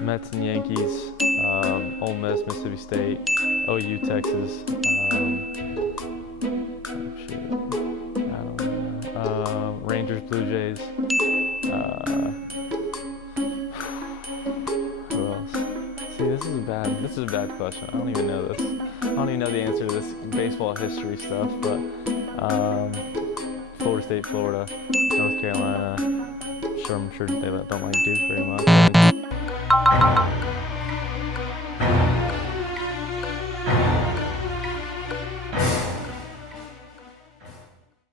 Mets and Yankees, Ole Miss, Mississippi State, OU, Texas. Rangers, Blue Jays. Who else? See, this is a bad question. I don't even know this. I don't even know the answer to this baseball history stuff. But Florida State, Florida, North Carolina. I'm sure they don't like Duke very much.